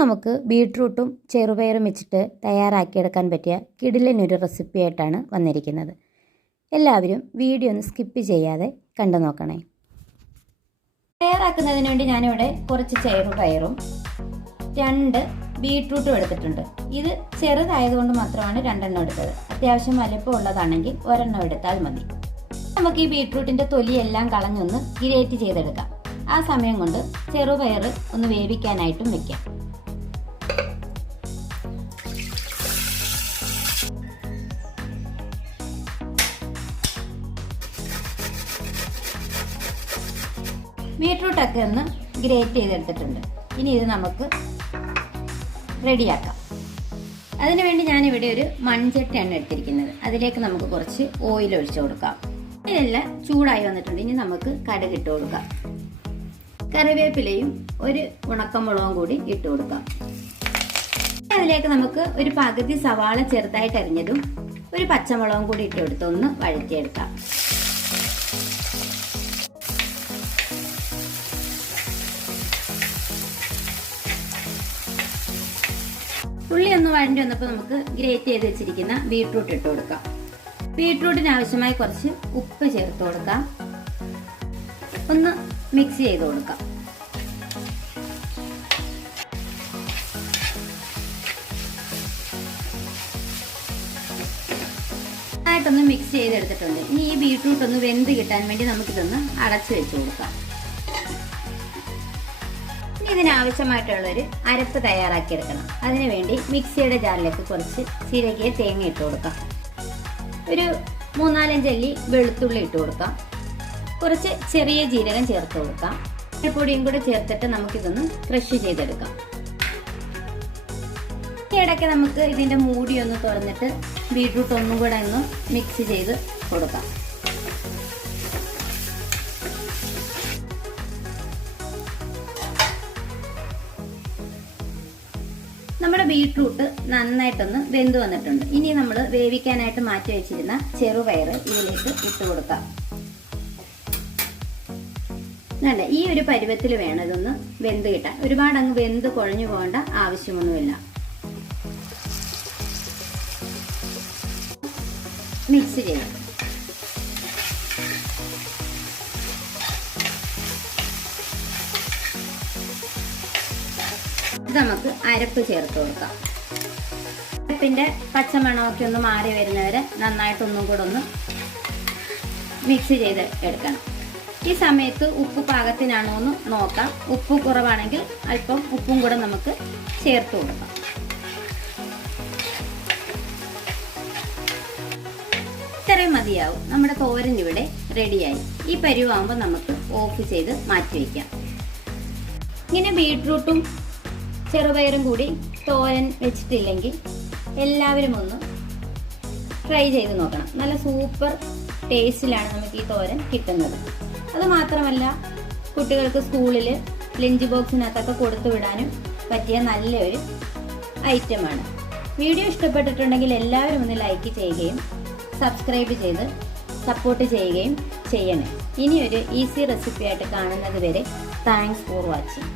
നമുക്ക് ബീട്രൂട്ടും ചെറുപയറും വെച്ചിട്ട് തയ്യാറാക്കിയെടുക്കാൻ പറ്റിയ കിടിലനൊരു റെസിപ്പി ആയിട്ടാണ് വന്നിരിക്കുന്നത്. എല്ലാവരും വീഡിയോ ഒന്ന് സ്കിപ്പ് ചെയ്യാതെ കണ്ടു നോക്കണേ. തയ്യാറാക്കുന്നതിന് വേണ്ടി ഞാനിവിടെ കുറച്ച് ചെറുപയറും 2 ബീട്രൂട്ടും എടുത്തിട്ടുണ്ട്. ഇത് ചെറുതായതുകൊണ്ട് മാത്രമാണ് 2 എടുത്തത്. അത്യാവശ്യം വലിപ്പമുള്ളതാണെങ്കിൽ 1 എടുത്താൽ മതി. നമുക്ക് ഈ ബീട്രൂട്ടിന്റെ തൊലിയെല്ലാം കളഞ്ഞൊന്ന് ഗ്രേറ്റ് ചെയ്തെടുക്കാം. ആ സമയം കൊണ്ട് ചെറുപയർ ഒന്ന് വേവിക്കാനായിട്ടും വെക്കാം. ബീട്രൂട്ടൊക്കെ ഒന്ന് ഗ്രേറ്റ് ചെയ്തെടുത്തിട്ടുണ്ട്. ഇനി ഇത് നമുക്ക് റെഡിയാക്കാം. അതിനുവേണ്ടി ഞാനിവിടെ ഒരു മൺചട്ടിയാണ് എടുത്തിരിക്കുന്നത്. അതിലേക്ക് നമുക്ക് കുറച്ച് ഓയിൽ ഒഴിച്ചു കൊടുക്കാം. ഇതെല്ലാം ചൂടായി വന്നിട്ടുണ്ട്. ഇനി നമുക്ക് കടുക് ഇട്ട് കൊടുക്കാം. കറിവേപ്പിലയും ഒരു ഉണക്കമുളകും കൂടി ഇട്ട് കൊടുക്കാം. അതിലേക്ക് നമുക്ക് ഒരു പകുതി സവാള ചെറുതായിട്ട് അരിഞ്ഞതും ഒരു പച്ചമുളകും കൂടി ഇട്ട് കൊടുത്ത് ഒന്ന് വഴറ്റിയെടുക്കാം. ഉള്ളി ഒന്ന് വഴണ്ടി വന്നപ്പോൾ നമുക്ക് ഗ്രേറ്റ് ചെയ്ത് വെച്ചിരിക്കുന്ന ബീട്രൂട്ട് ഇട്ട് കൊടുക്കാം. ബീട്രൂട്ടിന് ആവശ്യമായി കുറച്ച് ഉപ്പ് ചേർത്ത് കൊടുക്കാം. ഒന്ന് മിക്സ് ചെയ്ത് കൊടുക്കാം. നന്നായിട്ടൊന്ന് മിക്സ് ചെയ്തെടുത്തിട്ടുണ്ട്. ഇനി ഈ ബീട്രൂട്ട് ഒന്ന് വെന്ത് കിട്ടാൻ വേണ്ടി നമുക്കിതൊന്ന് അടച്ചു വെച്ച് കൊടുക്കാം. ഇതിനാവശ്യമായിട്ടുള്ളൊരു അരപ്പ് തയ്യാറാക്കിയെടുക്കണം. അതിനുവേണ്ടി മിക്സിയുടെ ജാറിലേക്ക് കുറച്ച് ചിരകിയ തേങ്ങ ഇട്ട് കൊടുക്കാം. ഒരു 3-4 അല്ലി വെളുത്തുള്ളി ഇട്ട് കൊടുക്കാം. കുറച്ച് ചെറിയ ജീരകം ചേർത്ത് കൊടുക്കാം. പൊടിയും കൂടെ ചേർത്തിട്ട് നമുക്കിതൊന്ന് ക്രഷ് ചെയ്തെടുക്കാം. ഇടയ്ക്ക് നമുക്ക് ഇതിന്റെ മൂടി ഒന്ന് തുറന്നിട്ട് ബീട്രൂട്ട് ഒന്നും കൂടെ ഒന്ന് മിക്സ് ചെയ്ത് കൊടുക്കാം. നമ്മുടെ ബീട്രൂട്ട് നന്നായിട്ടൊന്ന് വെന്ത് വന്നിട്ടുണ്ട്. ഇനി നമ്മൾ വേവിക്കാനായിട്ട് മാറ്റി വെച്ചിരുന്ന ചെറുപയർ ഇതിലേക്ക് ഇട്ട് കൊടുക്കാം. നല്ല ഈ ഒരു പരുവത്തിൽ വേണം ഇതൊന്ന് വെന്ത് കിട്ടാൻ. ഒരുപാട് അങ്ങ് വെന്ത് കുഴഞ്ഞു പോകേണ്ട ആവശ്യമൊന്നുമില്ല. മിക്സ് ചെയ്യാം. നമുക്ക് അരപ്പ് ചേർത്ത് കൊടുക്കാം. അരപ്പിന്റെ പച്ചമണമൊക്കെ ഒന്ന് മാറി വരുന്നവരെ നന്നായിട്ടൊന്നും കൂടെ ഒന്ന് മിക്സ് ചെയ്ത് എടുക്കണം. ഈ സമയത്ത് ഉപ്പ് പാകത്തിനാണോ എന്ന് നോക്കാം. ഉപ്പ് കുറവാണെങ്കിൽ അല്പം ഉപ്പും കൂടെ നമുക്ക് ചേർത്ത് കൊടുക്കാം. ഇത്രയും മതിയാവും. നമ്മുടെ തോരൻ ഇവിടെ റെഡിയായി. ഈ പരുവാകുമ്പോൾ നമുക്ക് ഓഫ് ചെയ്ത് മാറ്റി വയ്ക്കാം. ഇങ്ങനെ ബീട്രൂട്ടും ചെറുപയറും കൂടി തോരൻ വെച്ചിട്ടില്ലെങ്കിൽ എല്ലാവരും ഒന്ന് ട്രൈ ചെയ്ത് നോക്കണം. നല്ല സൂപ്പർ ടേസ്റ്റിലാണ് നമുക്ക് ഈ തോരൻ കിട്ടുന്നത്. അതുമാത്രമല്ല കുട്ടികൾക്ക് സ്കൂളിൽ ലഞ്ച് ബോക്സിനകത്തൊക്കെ കൊടുത്തു വിടാനും പറ്റിയ നല്ലൊരു ഐറ്റമാണ്. വീഡിയോ ഇഷ്ടപ്പെട്ടിട്ടുണ്ടെങ്കിൽ എല്ലാവരും ഒന്ന് ലൈക്ക് ചെയ്യുകയും സബ്സ്ക്രൈബ് ചെയ്ത് സപ്പോർട്ട് ചെയ്യുകയും ചെയ്യണേ. ഇനിയൊരു ഈസി റെസിപ്പി ആയിട്ട് കാണുന്നത് വരെ താങ്ക്സ് ഫോർ വാച്ചിങ്.